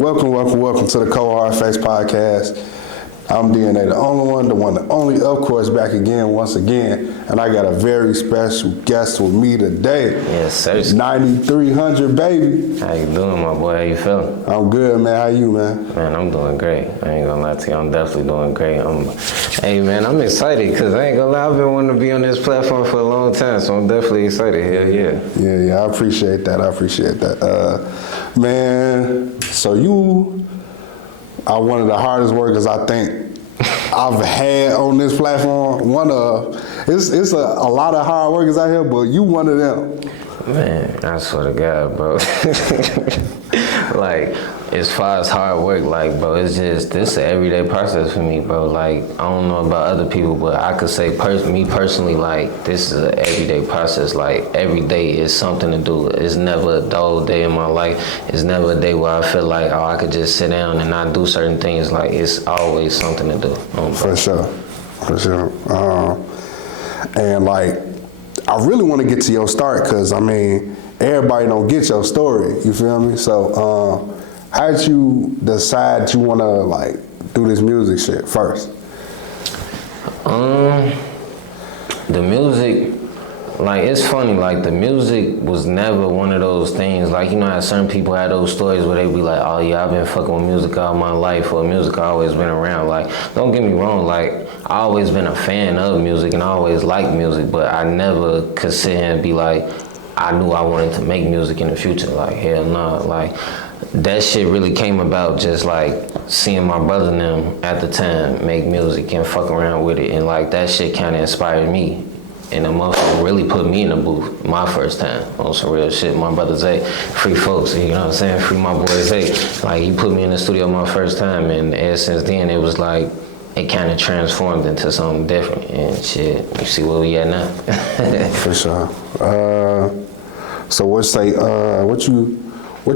welcome to the Cold Hard Facts Podcast. I'm DNA, the one, the only, of course, back again, once again, and I got a very special guest with me today. Yes, sir. 9300, baby. How you doing, my boy? How you feeling? I'm good, man. How you, man? Man, I'm doing great. I ain't gonna lie to you. I'm definitely doing great. Hey, man, I'm excited because I ain't gonna lie. I've been wanting to be on this platform for a long time, so I'm definitely excited. Hell yeah. Yeah, I appreciate that. Man, so you are one of the hardest workers I think I've had on this platform. It's a lot of hard workers out here, but you one of them. Man, I swear to God, bro. Like, as far as hard work, like, bro, it's just, this is an everyday process for me, bro. Like, I don't know about other people, but I could say, me personally, like, this is an everyday process. Like, every day is something to do. It's never a dull day in my life. It's never a day where I feel like, I could just sit down and not do certain things. Like, it's always something to do. For sure. And, like, I really want to get to your start because, I mean, everybody don't get your story, you feel me? So, how did you decide you want to, like, do this music shit first? The music, like, it's funny, like, the music was never one of those things, like, you know how certain people have those stories where they be like, oh yeah, I've been fucking with music all my life, or music always been around. Like, don't get me wrong, like, I always been a fan of music and I always liked music, but I never could sit here and be like, I knew I wanted to make music in the future. Like, hell no. Like, that shit really came about just like seeing my brother and them at the time make music and fuck around with it. And like, that shit kind of inspired me. And the motherfucker really put me in the booth my first time on some real shit. My brother Zay, free folks, you know what I'm saying? Free my boy Zay. Like, he put me in the studio my first time, and ever since then, it was like, it kind of transformed into something different. And shit, you see where we at now? For sure. So what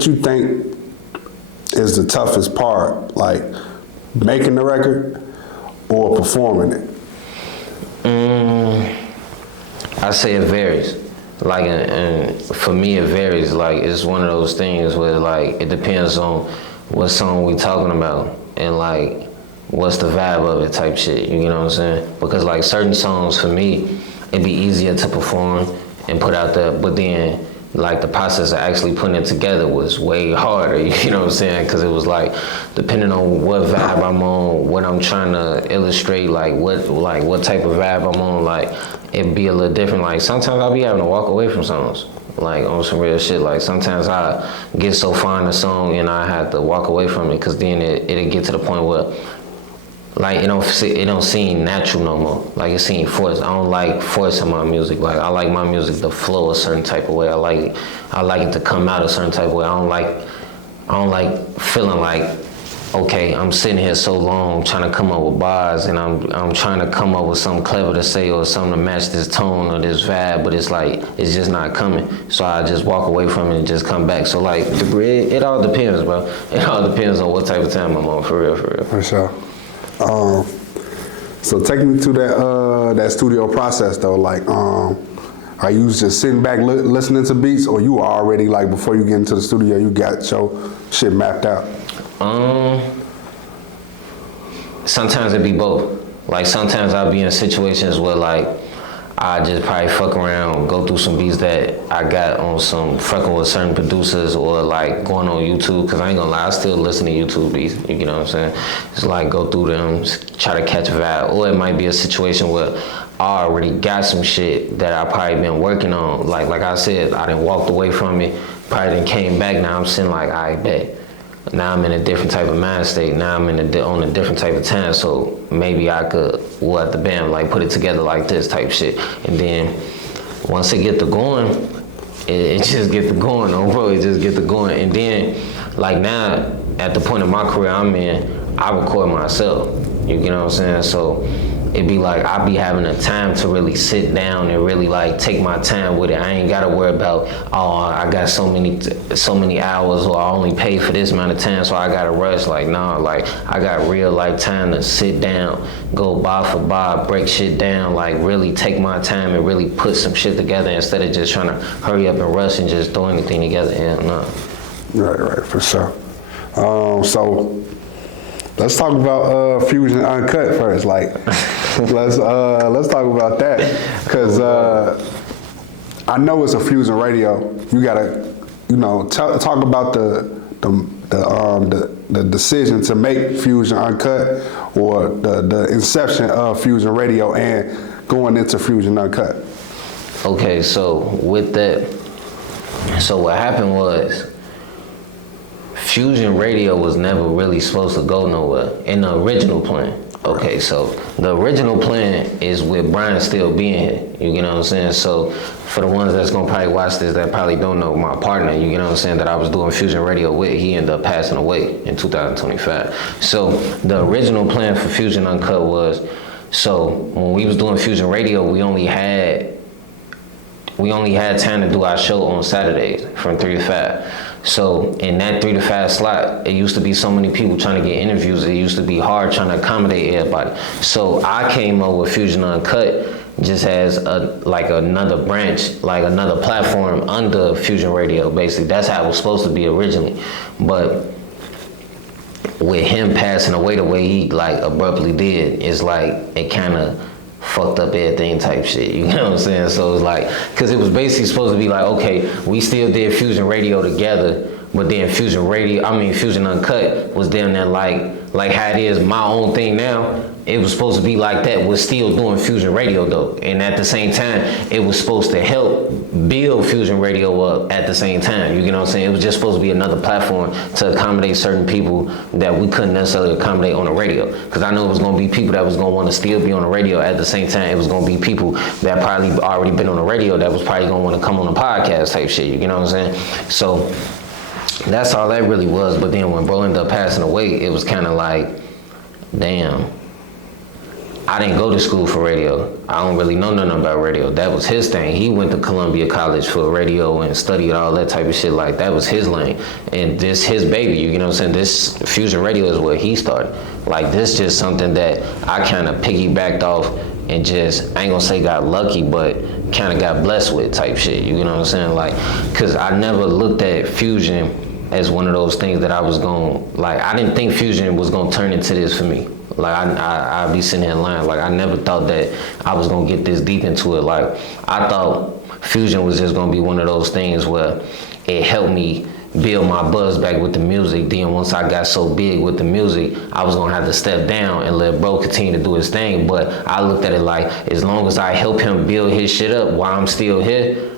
you think is the toughest part, like making the record or performing it? I say it varies. Like, and for me, it varies. Like, it's one of those things where, like, it depends on what song we talking about and, like, what's the vibe of it type shit, you know what I'm saying? Because, like, certain songs, for me, it'd be easier to perform and put out there, but then, like, the process of actually putting it together was way harder, you know what I'm saying? Because it was like, depending on what vibe I'm on, what I'm trying to illustrate, like what type of vibe I'm on, like, it'd be a little different. Like, sometimes I'll be having to walk away from songs, like, on some real shit. Like, sometimes I get so far in the song and I have to walk away from it, because then it'll get to the point where, like, it don't seem natural no more. Like, it seems forced. I don't like forcing my music. Like, I like my music to flow a certain type of way. I like it to come out a certain type of way. I don't like feeling like, okay, I'm sitting here so long trying to come up with bars, and I'm trying to come up with something clever to say or something to match this tone or this vibe, but it's like, it's just not coming. So I just walk away from it and just come back. So, like, it all depends, bro. It all depends on what type of time I'm on, for real. For sure. So take me to that studio process though. Like, are you just sitting back listening to beats, or you already, like, before you get into the studio, you got your shit mapped out? Sometimes it be both. Like, sometimes I'll be in situations where, like, I just probably fuck around, go through some beats that I got on some fucking with certain producers, or like going on YouTube, because I ain't gonna lie, I still listen to YouTube beats, you know what I'm saying? It's like, go through them, try to catch a vibe. Or it might be a situation where I already got some shit that I probably been working on. Like I said, I done walked away from it, probably done came back, now I'm sitting like, I bet. Now I'm in a different type of mind state. Now I'm on a different type of time. So maybe I could, at the band, like, put it together like this type shit. And then once it get to going, it just get to going, bro. It just get to going. And then, like, now at the point of my career I'm in, I record myself. You know what I'm saying? So it'd be like, I be having the time to really sit down and really, like, take my time with it. I ain't gotta worry about, I got so many hours, or I only pay for this amount of time, so I gotta rush. Like, nah, like, I got real, like, time to sit down, go bar for bar, break shit down, like, really take my time and really put some shit together instead of just trying to hurry up and rush and just throw anything together. Yeah, nah. Right, for sure. So let's talk about Fusion Uncut first. Like, let's talk about that because I know it's a Fusion radio. You gotta, talk about the decision to make Fusion Uncut or the inception of Fusion Radio and going into Fusion Uncut. Okay, so with that, so what happened was Fusion Radio was never really supposed to go nowhere in the original plan. Okay, so the original plan is with Brian still being here. You get what I'm saying? So for the ones that's gonna probably watch this that probably don't know my partner, you get what I'm saying, that I was doing Fusion Radio with, he ended up passing away in 2025. So the original plan for Fusion Uncut was, so when we was doing Fusion Radio, we only had time to do our show on Saturdays from 3 to 5. So in that 3 to 5 slot, it used to be so many people trying to get interviews. It used to be hard trying to accommodate everybody. So I came up with Fusion Uncut just as another branch, like another platform under Fusion Radio. Basically, that's how it was supposed to be originally. But with him passing away the way he like abruptly did, it's like it kind of fucked up everything type shit, you know what I'm saying? So it's like, cause it was basically supposed to be like, okay, we still did Fusion Radio together, but then Fusion Uncut was down there like how it is my own thing now. It was supposed to be like that. We're still doing Fusion Radio though. And at the same time, it was supposed to help build Fusion Radio up at the same time. You get what I'm saying? It was just supposed to be another platform to accommodate certain people that we couldn't necessarily accommodate on the radio. Because I know it was going to be people that was going to want to still be on the radio. At the same time, it was going to be people that probably already been on the radio that was probably going to want to come on the podcast type shit. You get what I'm saying? So that's all that really was. But then when bro ended up passing away, it was kind of like, damn. I didn't go to school for radio. I don't really know nothing about radio. That was his thing. He went to Columbia College for radio and studied all that type of shit. Like, that was his lane. And this his baby, you know what I'm saying? This Fusion Radio is where he started. Like, this just something that I kind of piggybacked off and just, I ain't gonna say got lucky, but kind of got blessed with type shit. You know what I'm saying? Like, cause I never looked at Fusion as one of those things that I was gonna, like, I didn't think Fusion was gonna turn into this for me. Like, I'd be sitting here lying. Like, I never thought that I was gonna get this deep into it. Like, I thought Fusion was just gonna be one of those things where it helped me build my buzz back with the music. Then once I got so big with the music, I was gonna have to step down and let bro continue to do his thing. But I looked at it like, as long as I help him build his shit up while I'm still here,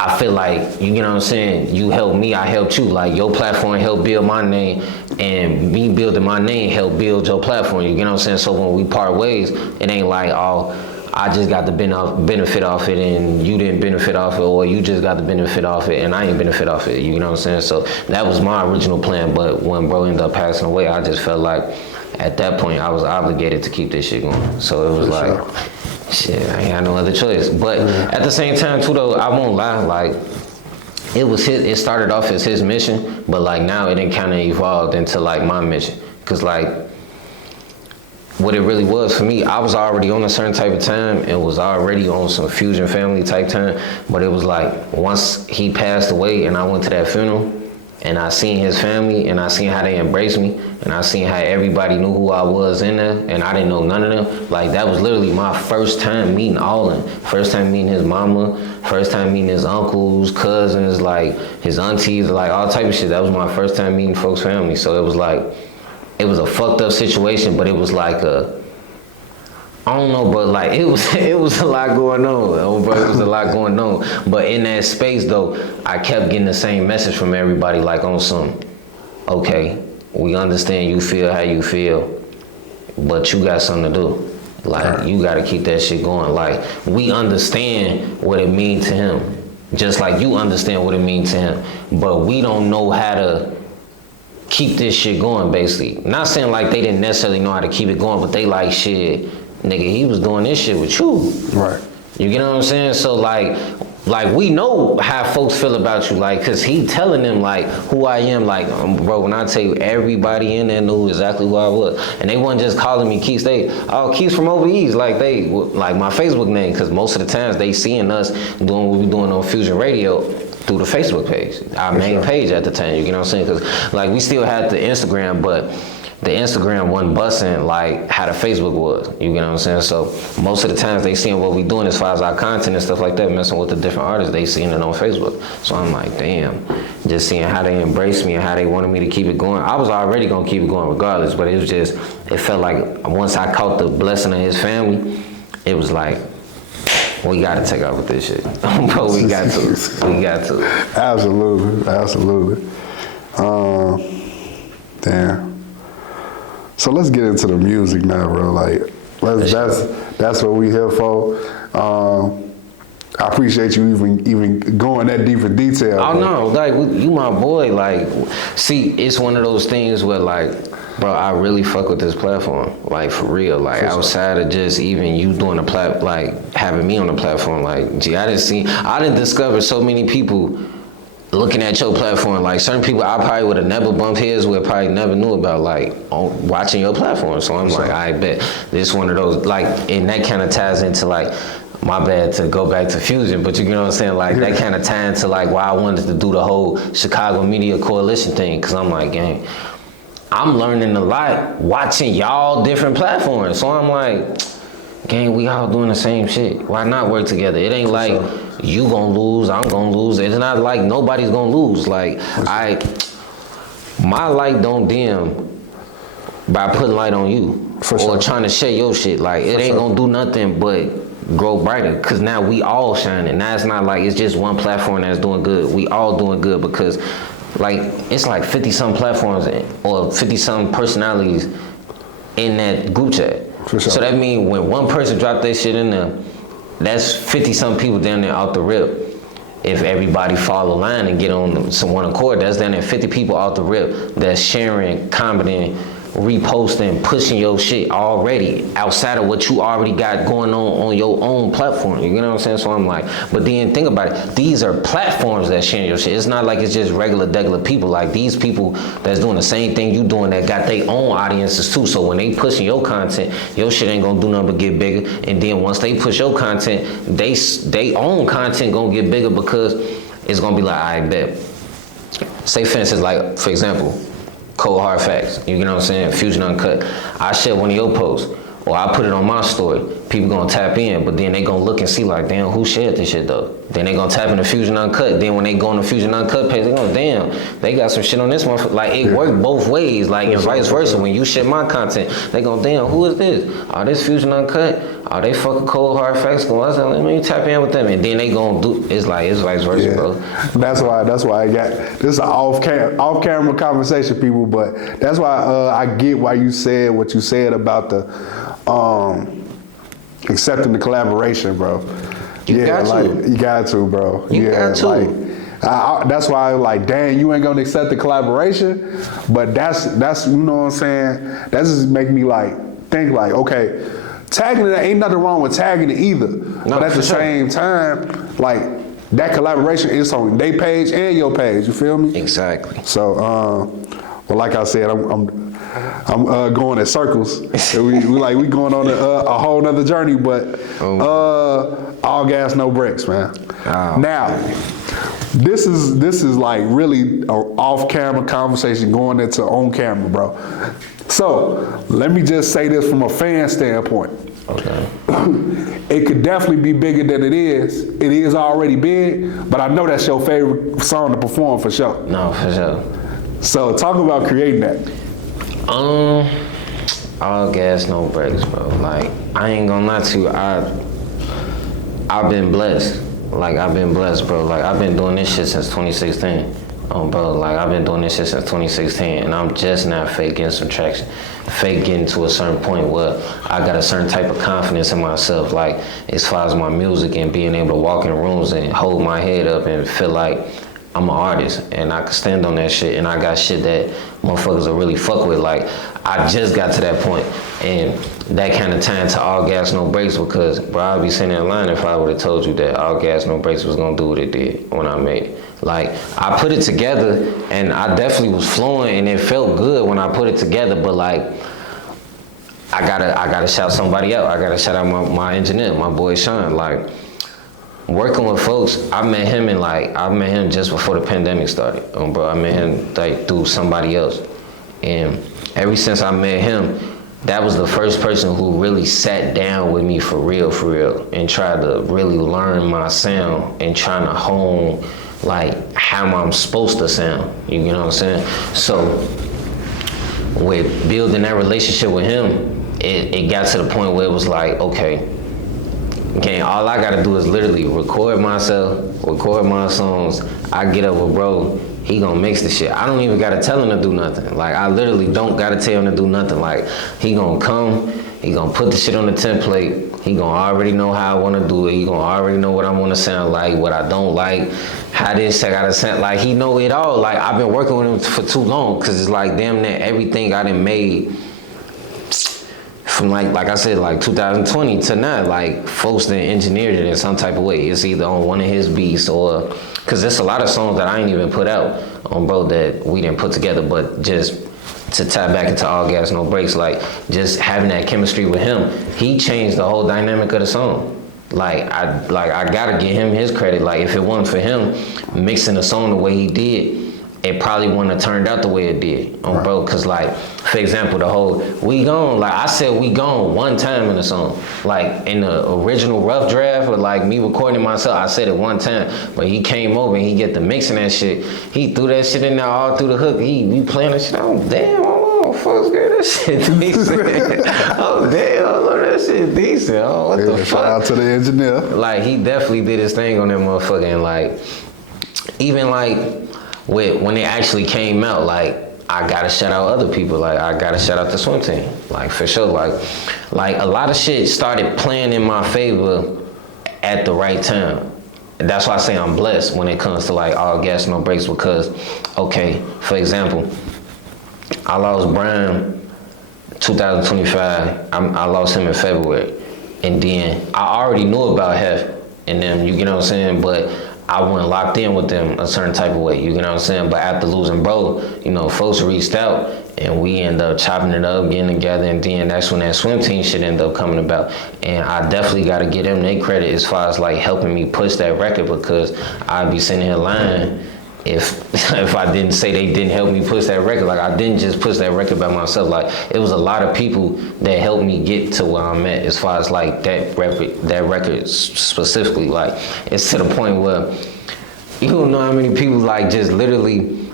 I feel like, you know what I'm saying, you helped me, I helped you. Like, your platform helped build my name, and me building my name helped build your platform, you know what I'm saying? So when we part ways, it ain't like, oh, I just got the benefit off it and you didn't benefit off it, or you just got the benefit off it and I ain't benefit off it, you know what I'm saying? So that was my original plan, but when bro ended up passing away, I just felt like at that point I was obligated to keep this shit going. So it was like, shit, I ain't had no other choice. But at the same time too though, I won't lie, like, it started off as his mission, but like now it kind of evolved into like my mission. Cause like, what it really was for me, I was already on a certain type of time and was already on some Fusion family type time, but it was like, once he passed away and I went to that funeral, and I seen his family, and I seen how they embraced me, and I seen how everybody knew who I was in there, and I didn't know none of them. Like, that was literally my first time meeting all of them. First time meeting his mama, first time meeting his uncles, cousins, like his aunties, like all type of shit. That was my first time meeting folks' family. So it was like, it was a fucked up situation, but it was like I don't know, but like it was a lot going on. Oh, bro, it was a lot going on. But in that space though, I kept getting the same message from everybody, like on some, okay, we understand you feel how you feel, but you got something to do. Like, you gotta keep that shit going. Like, we understand what it means to him, just like you understand what it means to him, but we don't know how to keep this shit going, basically. Not saying like they didn't necessarily know how to keep it going, but they like, shit, nigga, he was doing this shit with you. Right. You get what I'm saying? So like we know how folks feel about you, like, cause he telling them like who I am, like, bro, when I tell you everybody in there knew exactly who I was. And they wasn't just calling me Keith, Keith's from over east, like like my Facebook name, cause most of the times they seeing us doing what we doing on Fusion Radio. through the Facebook page, our main page at the time. You know what I'm saying? Because like we still had the Instagram, but the Instagram wasn't busting like how the Facebook was. You know what I'm saying? So most of the times they seeing what we doing as far as our content and stuff like that, messing with the different artists, they seeing it on Facebook. So I'm like, damn, just seeing how they embraced me and how they wanted me to keep it going. I was already gonna keep it going regardless, but it was just, it felt like once I caught the blessing of his family, it was like, we gotta take off with this shit. But we got to. We got to. Absolutely. Damn. So let's get into the music now, bro. Like, that's what we here for. I appreciate you even going that deep in detail. Oh no, like you my boy. Like, see, it's one of those things where like, bro, I really fuck with this platform. Like for real. Like outside of just even you doing like having me on the platform. Like, gee, I didn't discover so many people looking at your platform. Like certain people I probably would have never bumped heads with, probably never knew about, like watching your platform. So I'm like, I bet this one of those, like, and that kind of ties into like, my bad to go back to Fusion, but you know what I'm saying? Like that kind of tie into like why I wanted to do the whole Chicago Media Coalition thing. Cause I'm like, gang, I'm learning a lot watching y'all different platforms. So I'm like, gang, we all doing the same shit. Why not work together? It ain't like you gonna lose, I'm gonna lose. It's not like nobody's gonna lose. Like my light don't dim by putting light on you or trying to share your shit. Like it ain't gonna do nothing but grow brighter, because now we all shining. Now it's not like it's just one platform that's doing good. We all doing good because like it's like 50-some platforms or 50-some personalities in that group chat. So that means when one person drop their shit in there, that's 50-some people down there out the rip. If everybody follow line and get on some one accord, that's down there 50 people out the rip that's sharing, commenting, reposting, pushing your shit already outside of what you already got going on your own platform. You know what I'm saying? So I'm like, but then think about it. These are platforms that share your shit. It's not like it's just regular people. Like these people that's doing the same thing you doing that got their own audiences too. So when they pushing your content, your shit ain't gonna do nothing but get bigger. And then once they push your content, they own content gonna get bigger because it's gonna be like, I bet. Say for instance, like for example, Cold Hard Facts, you know what I'm saying? Fusion Uncut. I share one of your posts, or I put it on my story. People gonna tap in, but then they gonna look and see like, damn, who shared this shit though? Then they gonna tap into Fusion Uncut. Then when they go on the Fusion Uncut page, they go, damn, they got some shit on this one. Like it worked both ways, like and vice versa. When you share my content, they go, damn, who is this? Oh, this Fusion Uncut. Oh, they fucking Cold Hard Facts going. I said, let me tap in with them, and then they gonna do. It's like it's vice versa, bro. That's why I got this is an off camera conversation, people. But that's why I get why you said what you said about the accepting the collaboration, bro. You got to. You got to, bro. You got to. Like, that's why I was like, dang, you ain't gonna accept the collaboration, but that's you know what I'm saying. That just make me like think like, okay, tagging it ain't nothing wrong with tagging it either. No, but at the same time, like that collaboration is on their page and your page. You feel me? Exactly. So, well, like I said, I'm going in circles. we going on a whole nother journey, but all gas, no brakes, man. Oh. Now, this is like really an off-camera conversation going into on camera, bro. So let me just say this from a fan standpoint. Okay. It could definitely be bigger than it is. It is already big, but I know that's your favorite song to perform for sure. No, for sure. So talk about creating that. All gas, no brakes, bro. Like I ain't gonna lie to you, I've been blessed. Like I've been blessed, bro. Like I've been doing this shit since 2016. Bro, like I've been doing this shit since 2016, and I'm just now getting some traction. Getting to a certain point where I got a certain type of confidence in myself, like as far as my music and being able to walk in rooms and hold my head up and feel like I'm an artist and I can stand on that shit, and I got shit that motherfuckers will really fuck with. Like I just got to that point, and that kind of tied to all gas, no brakes, because bro, I'd be sitting in line if I would have told you that all gas, no brakes was gonna do what it did when I made it. Like I put it together, and I definitely was flowing, and it felt good when I put it together. But like, I gotta shout somebody out. I gotta shout out my engineer, my boy Sean. Like working with folks, I met him just before the pandemic started, bro. I met him like through somebody else, and ever since I met him, that was the first person who really sat down with me for real, and tried to really learn my sound and trying to hone like how I'm supposed to sound. You know what I'm saying? So with building that relationship with him, it got to the point where it was like, okay, all I gotta do is literally record myself, record my songs. I get up with bro, he gonna mix the shit. I don't even gotta tell him to do nothing. Like, I literally don't gotta tell him to do nothing. Like, he gonna come, he gonna put the shit on the template, he gonna already know how I wanna do it, he gonna already know what I wanna sound like, what I don't like, how this I gotta sound, like, he know it all. Like, I've been working with him for too long, cause it's like, damn near everything I done made from like I said, like 2020 to now, like folks that engineered it in some type of way. It's either on one of his beats or, cause there's a lot of songs that I ain't even put out on bro that we didn't put together, but just to tie back into All Gas No Breaks, like just having that chemistry with him, he changed the whole dynamic of the song. I gotta give him his credit. Like, if it wasn't for him mixing the song the way he did, it probably wouldn't have turned out the way it did, bro. Cause like, for example, the whole "we gone," like I said "we gone" one time in the song. Like in the original rough draft, or like me recording myself, I said it one time. But he came over and he get the mixing that shit. He threw that shit in there all through the hook. We playing that shit. Oh damn, oh folks, girl, that shit decent. Oh damn, oh that shit decent. Oh what the fuck? Shout out to the engineer. Like, he definitely did his thing on that motherfucker, and like even like. When it actually came out, like, I gotta shout out other people. Like, I gotta shout out the swim team, like, for sure. Like a lot of shit started playing in my favor at the right time. That's why I say I'm blessed when it comes to like All Gas No Breaks, because, okay, for example, I lost Brian 2025. I lost him in February, and then I already knew about Hef and them. You get what I'm saying, but I wasn't locked in with them a certain type of way, you know what I'm saying? But after losing bro, you know, folks reached out and we ended up chopping it up, getting together, and then that's when that swim team shit ended up coming about. And I definitely gotta give them their credit as far as like helping me push that record, because I'd be sitting here lying if I didn't say they didn't help me push that record. Like, I didn't just push that record by myself. Like, it was a lot of people that helped me get to where I'm at as far as like that record specifically. Like, it's to the point where you don't know how many people like just literally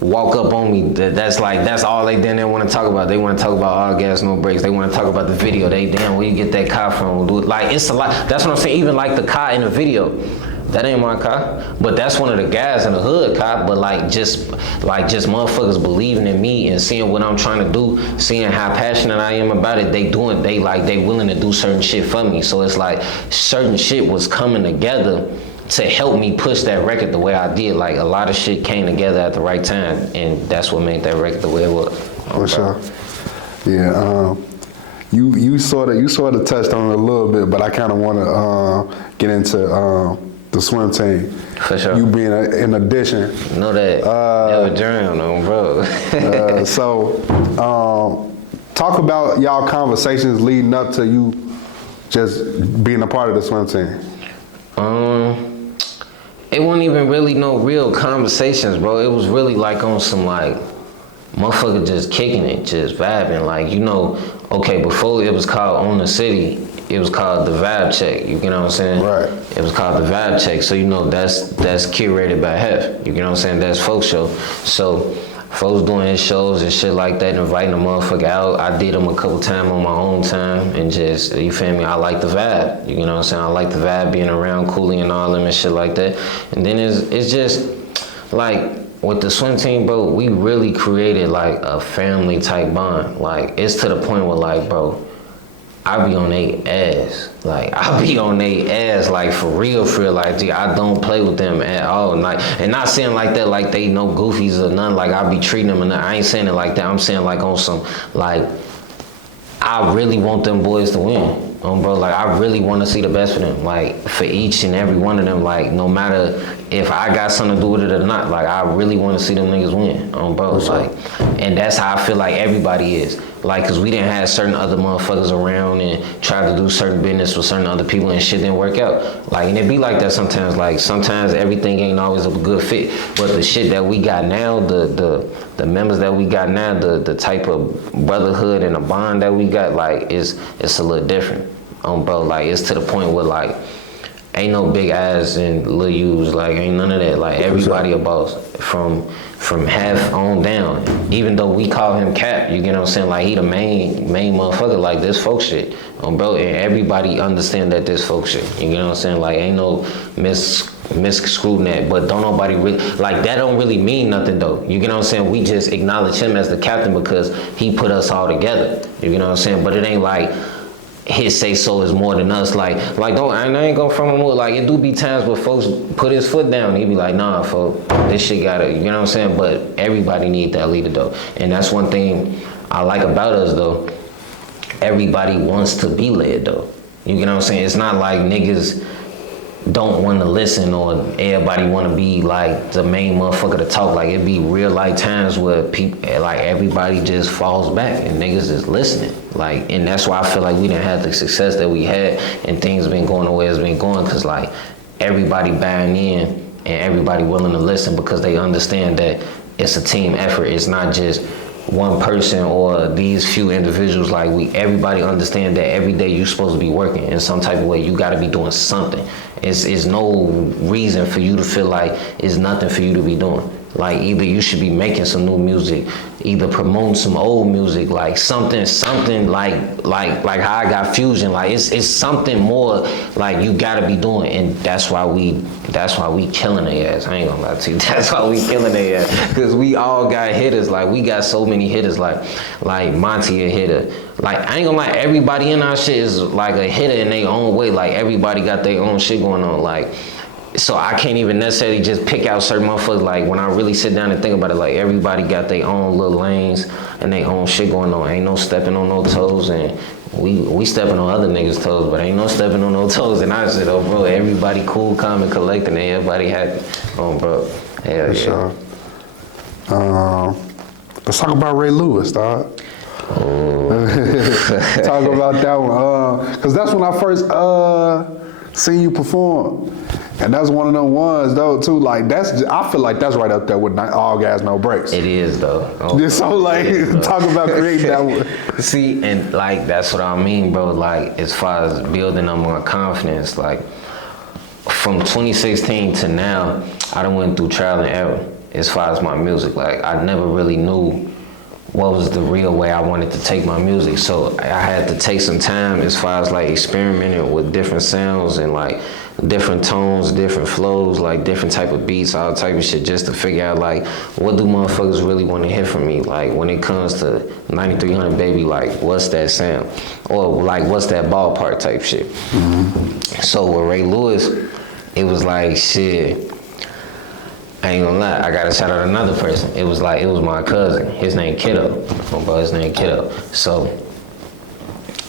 walk up on me that's all they then want to talk about. They want to talk about All Gas No Breaks. They want to talk about the video. They damn, where you get that car from? Like, it's a lot. That's what I'm saying. Even like the car in the video, that ain't my car, but that's one of the guys in the hood car. But like just motherfuckers believing in me and seeing what I'm trying to do, seeing how passionate I am about it. They willing to do certain shit for me. So it's like certain shit was coming together to help me push that record the way I did. Like, a lot of shit came together at the right time, and that's what made that record the way it was. For sure. Yeah. You sort of touched on it a little bit, but I kind of want to get into the swim team. For sure. You being an addition. Know that. Never dreamed on, bro. So, talk about y'all conversations leading up to you just being a part of the swim team. It wasn't even really no real conversations, bro. It was really like on some like motherfucker just kicking it, just vibing. Like, you know, okay, before it was called Own the City, it was called the Vibe Check. You know what I'm saying? Right. It was called the Vibe Check. So, you know, that's curated by Hef. You know what I'm saying? That's folk show. So folks doing his shows and shit like that, inviting a motherfucker out. I did them a couple times on my own time, and just, you feel me, I like the vibe. You know what I'm saying? I like the vibe, being around Cooley and all them and shit like that. And then it's just like, with the swim team, bro, we really created like a family type bond. Like, it's to the point where like, bro, I be on they ass. Like, I be on they ass, like, for real, like, gee, I don't play with them at all. Like, and not saying like that, like they no goofies or nothing, like I be treating them, and I ain't saying it like that. I'm saying like on some, like, I really want them boys to win. Bro, like, I really want to see the best for them, like, for each and every one of them, like, no matter if I got something to do with it or not, like, I really want to see them niggas win, bro, like, and that's how I feel like everybody is. Like, cause we didn't have certain other motherfuckers around and tried to do certain business with certain other people and shit didn't work out. Like, and it be like that sometimes. Like, sometimes everything ain't always a good fit. But the shit that we got now, the members that we got now, the type of brotherhood and the bond that we got, like, it's a little different. Bro, like, it's to the point where, like, ain't no big ass and little U's, like, ain't none of that. Like, everybody a boss from half on down. Even though we call him Cap, you get what I'm saying? Like, he the main motherfucker, like, this folk shit. Bro, and everybody understand that this folk shit. You get what I'm saying? Like, ain't no misconstruing that, but don't nobody really, like, that don't really mean nothing though. You get what I'm saying? We just acknowledge him as the captain because he put us all together. You get what I'm saying? But it ain't like, his say so is more than us. Like don't, I ain't going from him. Like, it do be times where folks put his foot down. He be like, nah, folks, this shit gotta, you know what I'm saying? But everybody need that leader though. And that's one thing I like about us though. Everybody wants to be led though. You get what I'm saying? It's not like niggas don't want to listen or everybody want to be like the main motherfucker to talk. Like, it be real life times where people, like, everybody just falls back and niggas is listening. Like, and that's why I feel like we didn't have the success that we had and things been going the way it's been going, because like everybody buying in and everybody willing to listen because they understand that it's a team effort. It's not just one person or these few individuals. Like, everybody understand that every day you're supposed to be working in some type of way. You got to be doing something. It's no reason for you to feel like it's nothing for you to be doing. Like, either you should be making some new music, either promoting some old music, like something like how I got Fusion. Like, it's something more like you gotta be doing, and that's why we killing their ass. I ain't gonna lie to you. That's why we killing their ass, because we all got hitters. Like, we got so many hitters. Like Monty a hitter. Like, I ain't gonna lie, everybody in our shit is like a hitter in their own way. Like, everybody got their own shit going on. Like, so I can't even necessarily just pick out certain motherfuckers. Like, when I really sit down and think about it, like, everybody got their own little lanes and their own shit going on. Ain't no stepping on no toes, and we stepping on other niggas' toes, but ain't no stepping on no toes in our shit, bro. Everybody cool, calm, and collecting, and everybody happy. Bro. Hell yeah. Sure. Let's talk about Ray Lewis, dog. Talk about that one, because that's when I first seen you perform, and that's one of them ones though too. Like, I feel like that's right up there with All Gas No Brakes. It is though. So like, talk about creating that one. See, and like, that's what I mean, bro. Like, as far as building up my confidence, like, from 2016 to now, I done went through trial and error as far as my music. Like, I never really knew what was the real way I wanted to take my music. So I had to take some time as far as like experimenting with different sounds and like different tones, different flows, like different type of beats, all type of shit, just to figure out like, what do motherfuckers really want to hear from me? Like, when it comes to 9300 Baby, like, what's that sound? Or like, what's that ballpark type shit? Mm-hmm. So with Ray Lewis, it was like, shit, I ain't gonna lie, I gotta shout out another person. It was my cousin. His name Kiddo. His name Kiddo. So,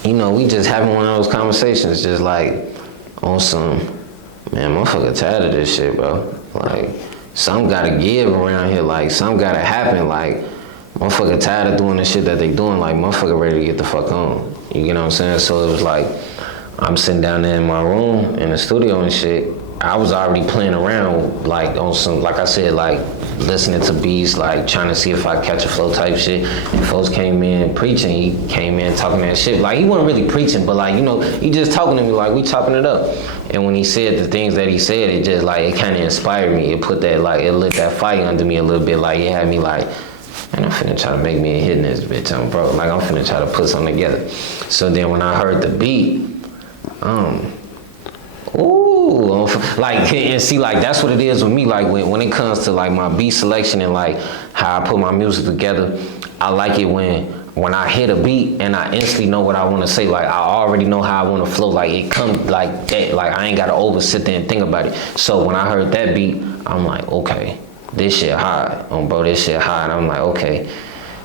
you know, we just having one of those conversations, just like on some, man, motherfucker tired of this shit, bro. Like, something gotta give around here. Like, something gotta happen. Like, motherfucker tired of doing the shit that they doing. Like, motherfucker ready to get the fuck on. You get what I'm saying? So it was like, I'm sitting down there in my room in the studio and shit. I was already playing around, like, on some, like I said, like, listening to beats, like, trying to see if I catch a flow type shit. And folks came in preaching. He came in talking that shit. Like, he wasn't really preaching, but, like, you know, he just talking to me, like, we chopping it up. And when he said the things that he said, it just, like, it kind of inspired me. It put that, like, it lit that fire under me a little bit. Like, it had me like, man, I'm finna try to make me a hit in this bitch, bro. Like, I'm finna try to put something together. So then when I heard the beat, ooh, like, and see, like, that's what it is with me. Like, when it comes to like my beat selection and like how I put my music together, I like it when I hit a beat and I instantly know what I want to say. Like, I already know how I want to flow. Like, it comes like that. Like, I ain't gotta sit there and think about it. So when I heard that beat, I'm like, okay, this shit hot, bro. This shit hot. I'm like, okay.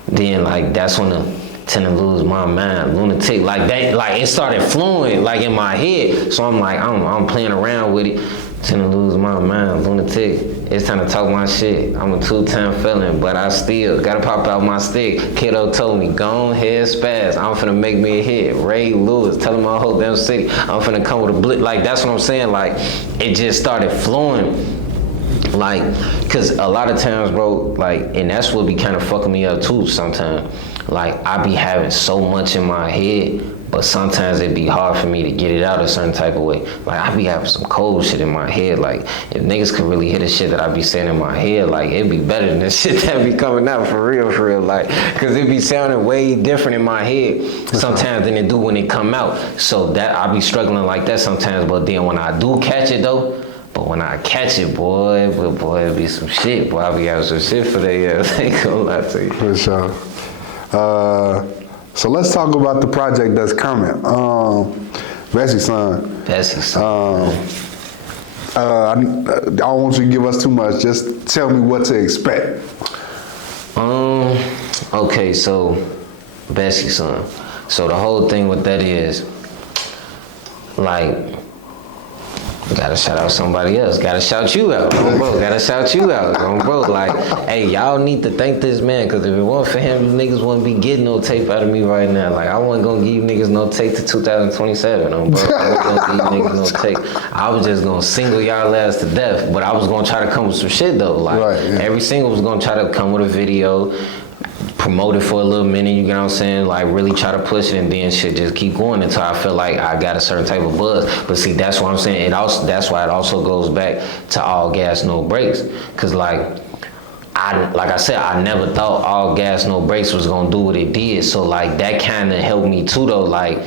Then like, that's when the tend to lose my mind, lunatic, like that, like it started flowing like in my head. So I'm like, I'm playing around with it, tend to lose my mind, lunatic. It's time to talk my shit. I'm a 2-time felon, but I still gotta pop out my stick. Kiddo told me, go ahead, spaz. I'm finna make me a hit. Ray Lewis, tell him my whole damn city. I'm finna come with a blitz. Like that's what I'm saying. Like it just started flowing. Like, cause a lot of times, bro, like, and that's what be kind of fucking me up too sometimes. Like, I be having so much in my head, but sometimes it be hard for me to get it out a certain type of way. Like, I be having some cold shit in my head. Like, if niggas could really hear the shit that I be saying in my head, like, it'd be better than the shit that be coming out for real. Like, cause it be sounding way different in my head sometimes than it do when it come out. So that, I be struggling like that sometimes, but then when I do catch it though, but when I catch it, boy, it be some shit. Boy, I be having some shit for that ass. I ain't gonna lie to you. For sure. So let's talk about the project that's coming. Bessie's son. Bessie's son. I don't want you to give us too much. Just tell me what to expect. Okay, so Bessie's son. So the whole thing with that is, like, gotta shout out somebody else. Gotta shout you out, bro. Gotta shout you out, bro. Like, hey, y'all need to thank this man, because if it wasn't for him, you niggas wouldn't be getting no tape out of me right now. Like, I wasn't gonna give you niggas no tape to 2027, bro. I wasn't gonna give you niggas no tape. I was just gonna single y'all ass to death, but I was gonna try to come with some shit though. Like, every single was gonna try to come with a video, promote it for a little minute, you know what I'm saying? Like really try to push it, and then shit just keep going until I feel like I got a certain type of buzz. But see, that's what I'm saying. That's why it also goes back to all gas, no brakes. Cause like I said, I never thought all gas, no brakes was gonna do what it did. So like that kinda helped me too though. Like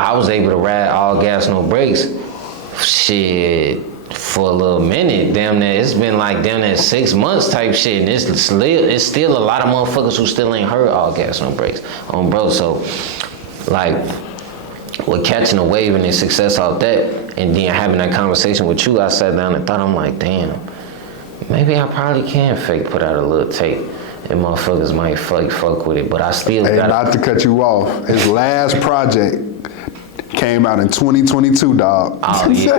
I was able to ride all gas, no brakes, shit, for a little minute. Damn near, it's been like damn near 6 months type shit, and it's still a lot of motherfuckers who still ain't heard all gas, no brakes on bro. So like with catching a wave and the success off that, and then having that conversation with you, I sat down and thought, I'm like, damn, maybe I probably can fake put out a little tape and motherfuckers might fuck with it, but I still gotta. Not to cut you off, his last project came out in 2022, dog. Oh yeah.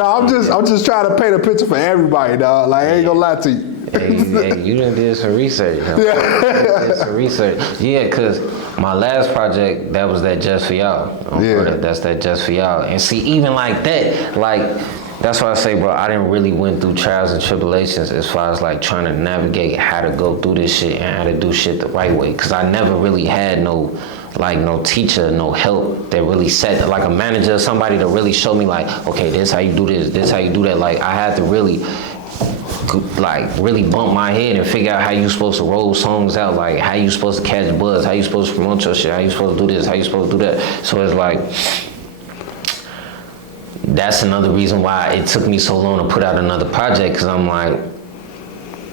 I'm just trying to paint a picture for everybody, dog. Like I ain't gonna lie to you. Hey, you done did some research, huh? Yeah. Did some research. Yeah, cause my last project, that was that Just For Y'all. That's that Just For Y'all. And see, even like that, like that's why I say, bro, I didn't really went through trials and tribulations as far as like trying to navigate how to go through this shit and how to do shit the right way. Cause I never really had no teacher, no help that really set, like a manager, somebody to really show me like, okay, this how you do this how you do that. Like I had to really bump my head and figure out how you supposed to roll songs out, like how you supposed to catch buzz, how you supposed to promote your shit, how you supposed to do this, how you supposed to do that. So it's like, that's another reason why it took me so long to put out another project, because I'm like,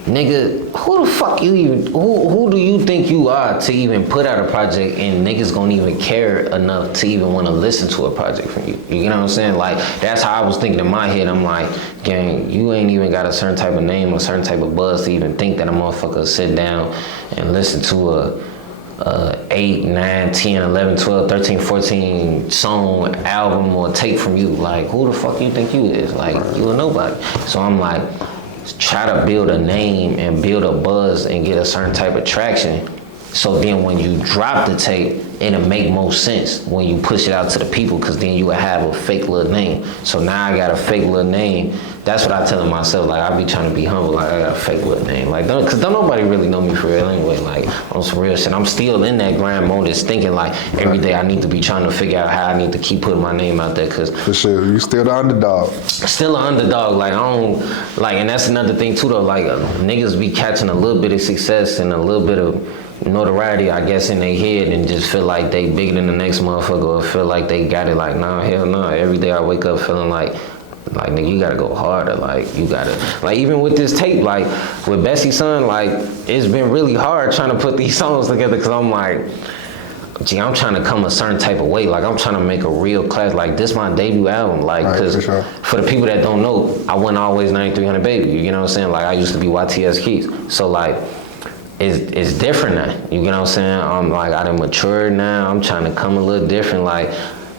nigga, who the fuck you even, who do you think you are to even put out a project, and niggas gonna even care enough to even want to listen to a project from you? You know what I'm saying? Like, that's how I was thinking in my head. I'm like, gang, you ain't even got a certain type of name or certain type of buzz to even think that a motherfucker will sit down and listen to a 8, 9, 10, 11, 12, 13, 14 song album or tape from you. Like, who the fuck you think you is? Like, you a nobody. So I'm like, try to build a name and build a buzz and get a certain type of traction. So then when you drop the tape, it'll make more sense when you push it out to the people, because then you will have a fake little name. So now I got a fake little name. That's what I tell myself. Like, I be trying to be humble. Like, I got a fake little name. Like, because don't nobody really know me for real anyway. Like, on some real shit. I'm still in that grind mode, just thinking like every day I need to be trying to figure out how I need to keep putting my name out there. Cause for sure, you still the underdog. Still an underdog. Like, I don't, like, and that's another thing too though. Like, niggas be catching a little bit of success and a little bit of notoriety, I guess, in their head, and just feel like they bigger than the next motherfucker, or feel like they got it. Like, nah, hell no. Every day I wake up feeling like nigga, you gotta go harder. Like, you gotta, like, even with this tape, like with Bessie's son, like it's been really hard trying to put these songs together, because I'm like, gee, I'm trying to come a certain type of way. Like, I'm trying to make a real class. Like, this my debut album. Like, because for the people that don't know, I wasn't always 9300 Baby. You know what I'm saying? Like, I used to be YTS Keys. So like, it's different now. You get what I'm saying? I'm like, I done matured now. I'm trying to come a little different. Like,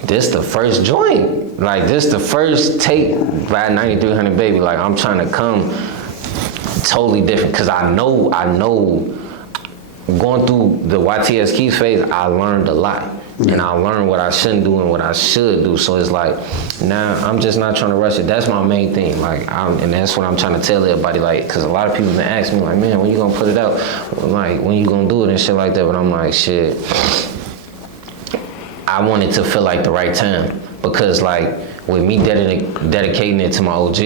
this the first joint. Like, this the first take by 9300 Baby. Like, I'm trying to come totally different. Cause I know going through the YTS Keys phase, I learned a lot. And I learned what I shouldn't do and what I should do. So it's like, now I'm just not trying to rush it. That's my main thing. Like, and that's what I'm trying to tell everybody. Like, cause a lot of people been asking me, like, man, when you gonna put it out? Like, when you gonna do it and shit like that? But I'm like, shit. I want it to feel like the right time, because like with me dedicating it to my OG,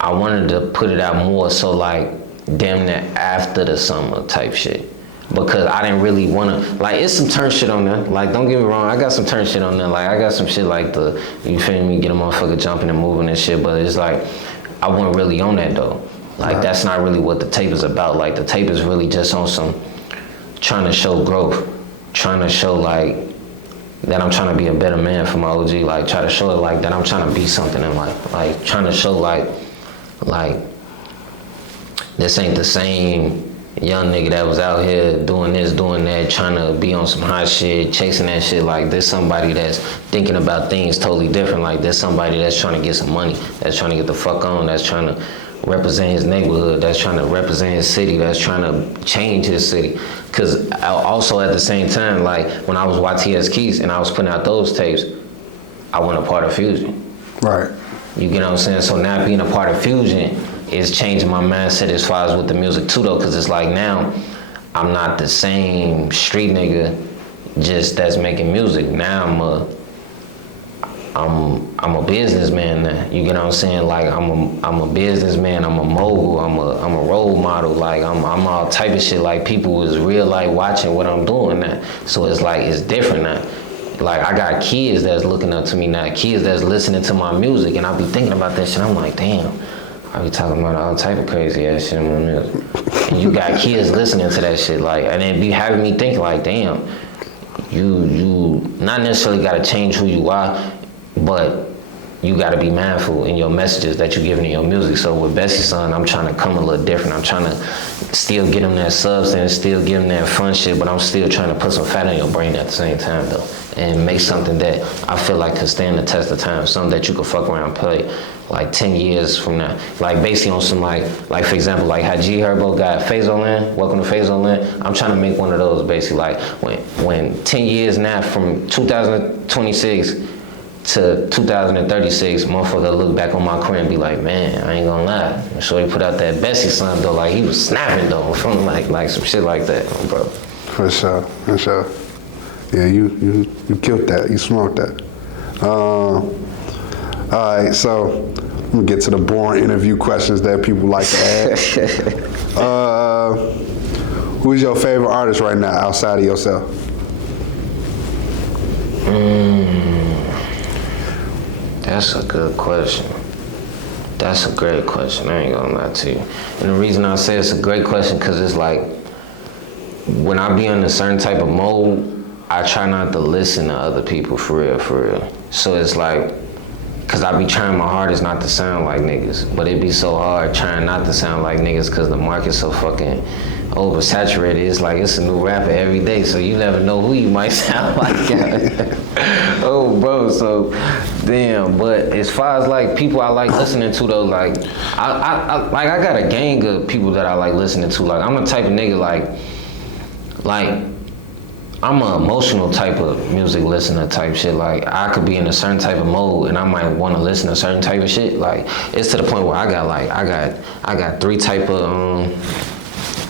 I wanted to put it out more so like damn near after the summer type shit. Because I didn't really wanna, like, it's some turn shit on there. Like, don't get me wrong, I got some turn shit on there. Like, I got some shit like you feel me, get a motherfucker jumping and moving and shit, but it's like, I wasn't really on that though. Like, that's not really what the tape is about. Like, the tape is really just on some trying to show growth, trying to show like, that I'm trying to be a better man for my OG, like, try to show it like that I'm trying to be something in life. Like, trying to show like, this ain't the same young nigga that was out here doing this, doing that, trying to be on some hot shit, chasing that shit. Like, there's somebody that's thinking about things totally different. Like, there's somebody that's trying to get some money, that's trying to get the fuck on, that's trying to represent his neighborhood, that's trying to represent his city, that's trying to change his city. Cause also at the same time, like, when I was YTS Keys and I was putting out those tapes, I wasn't a part of Fusion. Right. You get what I'm saying? So now being a part of Fusion is changing my mindset as far as with the music too though, cause it's like now I'm not the same street nigga just that's making music. Now I'm a businessman now. You get what I'm saying? Like, I'm a businessman, I'm a mogul, I'm a role model, like I'm all type of shit. Like, people is real like watching what I'm doing now. So it's like, it's different now. Like, I got kids that's looking up to me now, kids that's listening to my music, and I be thinking about that shit. I'm like, damn, I be talking about all type of crazy ass shit in my music. And you got kids listening to that shit, like, and it be having me think like, damn, you not necessarily gotta change who you are, but you gotta be mindful in your messages that you're giving in your music. So with Bessie's Son, I'm trying to come a little different. I'm trying to still get him that substance, still give him that fun shit, but I'm still trying to put some fat on your brain at the same time though, and make something that I feel like could stand the test of time, something that you could fuck around and play like 10 years from now. Like, basically on some like for example, like how G Herbo got Phazoland, Welcome to Phazoland. I'm trying to make one of those basically, like when 10 years now from 2026 to 2036, motherfucker look back on my career and be like, man, I ain't gonna lie. So he put out that Bessie Son though, like he was snapping though, from like some shit like that, bro. For sure. Yeah, you killed that. You smoked that. All right, so I'm gonna get to the boring interview questions that people like to ask. Who's your favorite artist right now outside of yourself? That's a good question. That's a great question, I ain't gonna lie to you. And the reason I say it's a great question, cause it's like, when I be in a certain type of mode, I try not to listen to other people for real. So it's like, cause I be trying my hardest not to sound like niggas, but it be so hard trying not to sound like niggas cause the market's so fucking oversaturated. It's like, it's a new rapper every day, so you never know who you might sound like. Oh, bro, so damn. But as far as like people I like listening to though, like I got a gang of people that I like listening to. Like, I'm the type of nigga like I'm an emotional type of music listener type shit. Like, I could be in a certain type of mode and I might want to listen to certain type of shit. Like, it's to the point where I got 3 type of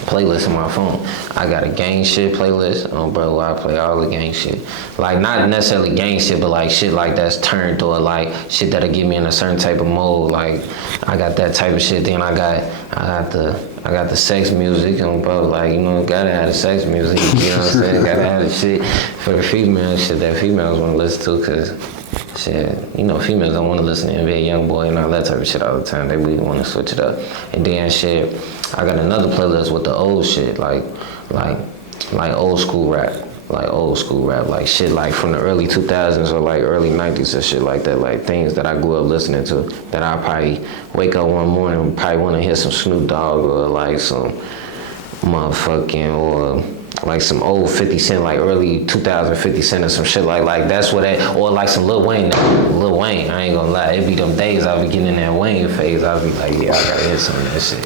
playlists in my phone. I got a gang shit playlist, bro, where I play all the gang shit. Like, not necessarily gang shit, but like shit like that's turned, or like shit that'll get me in a certain type of mode. Like, I got that type of shit. Then I got the sex music, bro, like, you know, gotta have the sex music, you know what I'm saying? Gotta have the shit for the female shit that females wanna listen to, cause shit, you know, females don't wanna listen to NBA YoungBoy and all that type of shit all the time. They really wanna switch it up. And then shit, I got another playlist with the old shit, like old school rap. Like shit like from the early 2000s or like early 90s and shit like that, like things that I grew up listening to that I probably wake up one morning and probably want to hear some Snoop Dogg or like some motherfucking, or like some old 50 Cent, like early 2050 Cent or some shit like that's what that, or like some Lil Wayne, I ain't gonna lie, it be them days I be getting in that Wayne phase, I be like, yeah, I gotta hit some of that shit.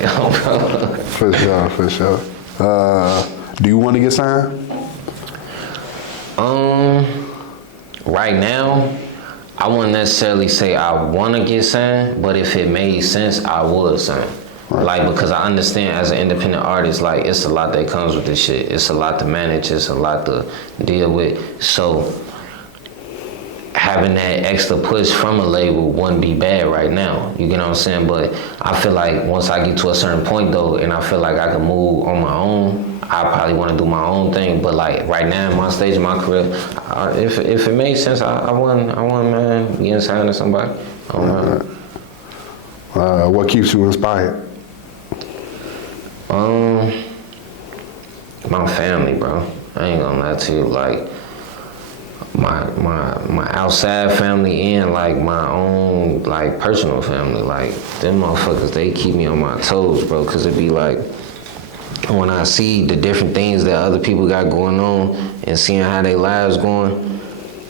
For sure. Do you want to get signed? Right now, I wouldn't necessarily say I want to get signed, but if it made sense, I would sign. Right. Like, because I understand as an independent artist, like, it's a lot that comes with this shit. It's a lot to manage, it's a lot to deal with. So, having that extra push from a label wouldn't be bad right now. You get what I'm saying? But I feel like once I get to a certain point, though, and I feel like I can move on my own, I probably want to do my own thing. But like right now, in my stage of my career, if it made sense, I wouldn't man getting signed to somebody. What keeps you inspired? My family, bro. I ain't gonna lie to you. Like my outside family and like my own like personal family. Like them motherfuckers, they keep me on my toes, bro. Cause it be like, when I see the different things that other people got going on and seeing how their lives going,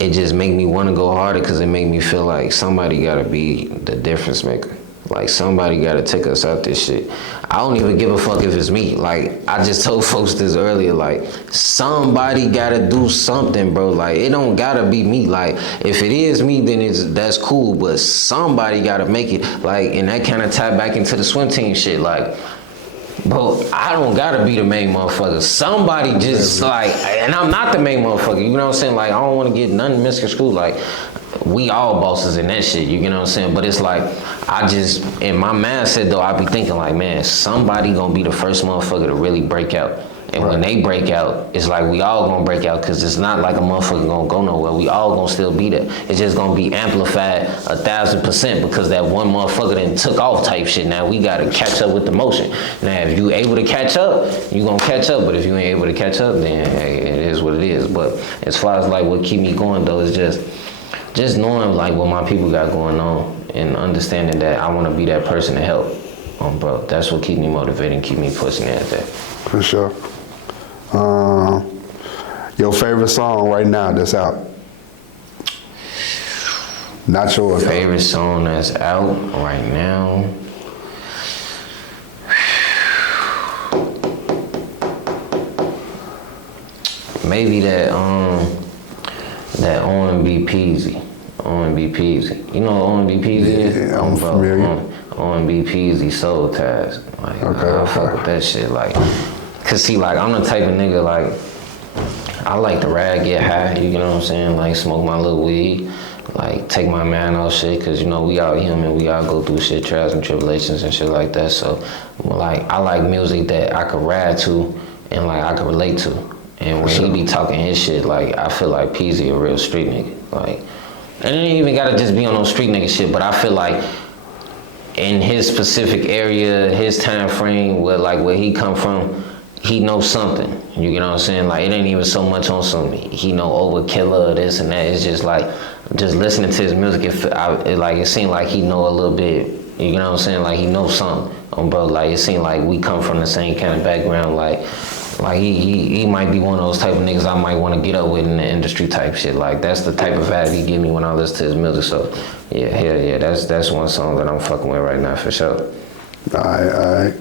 it just make me want to go harder because it make me feel like somebody got to be the difference maker. Like somebody got to take us out this shit. I don't even give a fuck if it's me. Like I just told folks this earlier, like somebody got to do something, bro. Like it don't got to be me. Like if it is me, then that's cool, but somebody got to make it. Like, and that kind of tie back into the swim team shit. Like, bro, I don't gotta be the main motherfucker. Somebody just like, and I'm not the main motherfucker, you know what I'm saying? Like, I don't wanna get nothing misconstrued. Like, we all bosses in that shit, you know what I'm saying? But it's like, I just, in my mindset though, I be thinking like, man, somebody gonna be the first motherfucker to really break out. And when they break out, it's like we all gonna break out because it's not like a motherfucker gonna go nowhere. We all gonna still be there. It's just gonna be amplified 1,000% because that one motherfucker then took off type shit. Now we gotta catch up with the motion. Now if you able to catch up, you gonna catch up. But if you ain't able to catch up, then hey, it is what it is. But as far as like what keep me going though, is just knowing like what my people got going on and understanding that I wanna be that person to help. Bro, that's what keep me motivated and keep me pushing at that. For sure. Your favorite song right now that's out? Not yours. Favorite song that's out right now? Maybe that O&B Peasy. O&B Peasy. You know what O&B Peasy is? Yeah, I'm familiar. O&B Peasy Soul Ties. Like, I fuck with that shit. Like, cause see, like, I'm the type of nigga, like, I like to ride, get high, you know what I'm saying? Like, smoke my little weed, like, take my man off shit, cause, you know, we all human, we all go through shit, trials and tribulations and shit like that. So, like, I like music that I could ride to and, like, I could relate to. And when he be talking his shit, like, I feel like Peasy a real street nigga. Like, and it ain't even gotta just be on no street nigga shit, but I feel like in his specific area, his time frame, where he come from, he knows something. You know what I'm saying? Like, it ain't even so much on some, he know overkiller or this and that. It's just like, just listening to his music, it seemed like he know a little bit, you know what I'm saying? Like, he knows something. Bro, like, it seemed like we come from the same kind of background. Like he might be one of those type of niggas I might want to get up with in the industry type shit. Like, that's the type of vibe he give me when I listen to his music. So, yeah, hell yeah, that's one song that I'm fucking with right now for sure. All right.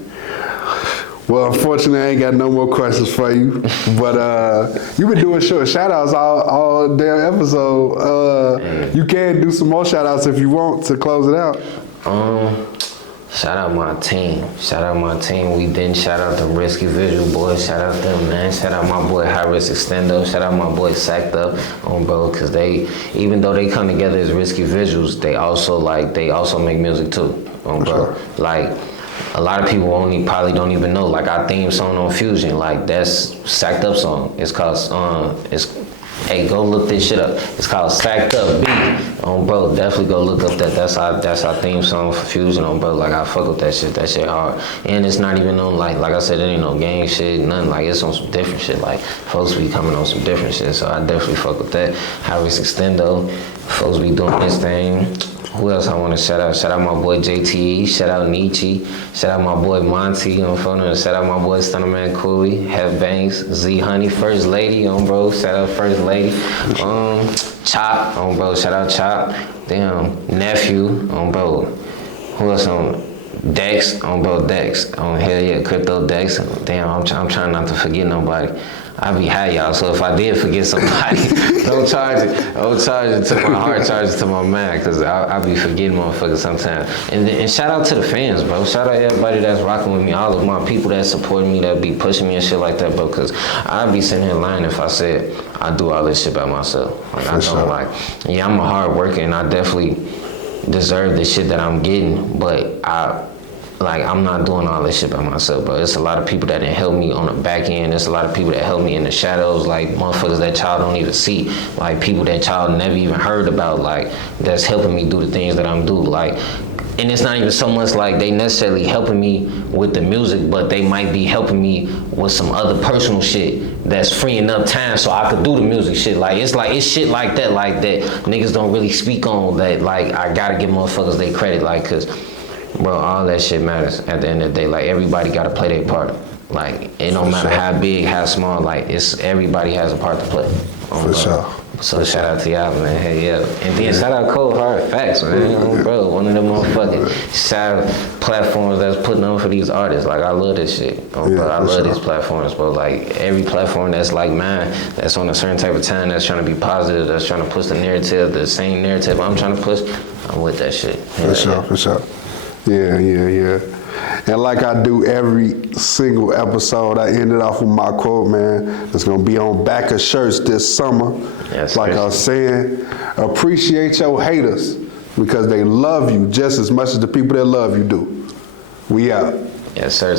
Well, unfortunately, I ain't got no more questions for you. But you've been doing short shout-outs all damn episode. You can do some more shout-outs if you want to close it out. Shout out my team. We didn't shout out the Risky Visual boys. Shout out them, man. Shout out my boy High Risk Extendo. Shout out my boy Sacked Up, bro, because they, even though they come together as Risky Visuals, they also make music too, bro. Sure. Like, a lot of people probably don't even know. Like, our theme song on Fusion, like, that's Sacked Up song. It's called, hey, go look this shit up. It's called Sacked Up Beat. Bro, definitely go look up that. That's our theme song for Fusion, bro. Like, I fuck with that shit. That shit hard. And it's not even on, like I said, it ain't no gang shit, nothing. Like, it's on some different shit. Like, folks be coming on some different shit. So I definitely fuck with that. High Risk Extendo. Folks be doing this thing. Who else I want to shout out? Shout out my boy JTE. Shout out Nietzsche. Shout out my boy Monty on phone. Shout out my boy Stunnerman Cooley. Hev Banks. Z Honey. First Lady on bro. Shout out First Lady. Chop on bro. Shout out Chop. Damn. Nephew on bro. Who else on? Dex on bro. Dex on hell yeah. Crypto Dex. Damn. I'm trying not to forget nobody. I be high, y'all, so if I did forget somebody, don't charge it to my heart, charge it to my mind, because I be forgetting motherfuckers sometimes. And shout out to the fans, bro. Shout out everybody that's rocking with me, all of my people that support me, that be pushing me and shit like that, bro, because I'd be sitting here lying if I said I do all this shit by myself. Like, I don't yeah, I'm a hard worker, and I definitely deserve the shit that I'm getting, but I'm not doing all this shit by myself, bro. It's a lot of people that didn't help me on the back end. There's a lot of people that help me in the shadows, like motherfuckers that y'all don't even see, like people that y'all never even heard about, like that's helping me do the things that I'm doing, like. And it's not even so much like they necessarily helping me with the music, but they might be helping me with some other personal shit that's freeing up time so I could do the music shit. It's shit like that niggas don't really speak on, that like I gotta give motherfuckers their credit, like, cause bro, all that shit matters at the end of the day. Like, everybody gotta play their part. Like, it don't matter how big, how small, like, everybody has a part to play. For sure. So shout out to y'all, man. Hey, yeah. And then shout out Cold Hard Facts, man. Bro, one of them motherfucking shout platforms that's putting on for these artists. Like, I love this shit. Bro, I love these platforms, bro. Like, every platform that's like mine, that's on a certain type of time, that's trying to be positive, that's trying to push the narrative, the same narrative I'm trying to push, I'm with that shit. For sure. Yeah. And like I do every single episode, I ended off with my quote, man. It's gonna be on back of shirts this summer. Yes, like I was saying, appreciate your haters because they love you just as much as the people that love you do. We out. Yes, sir.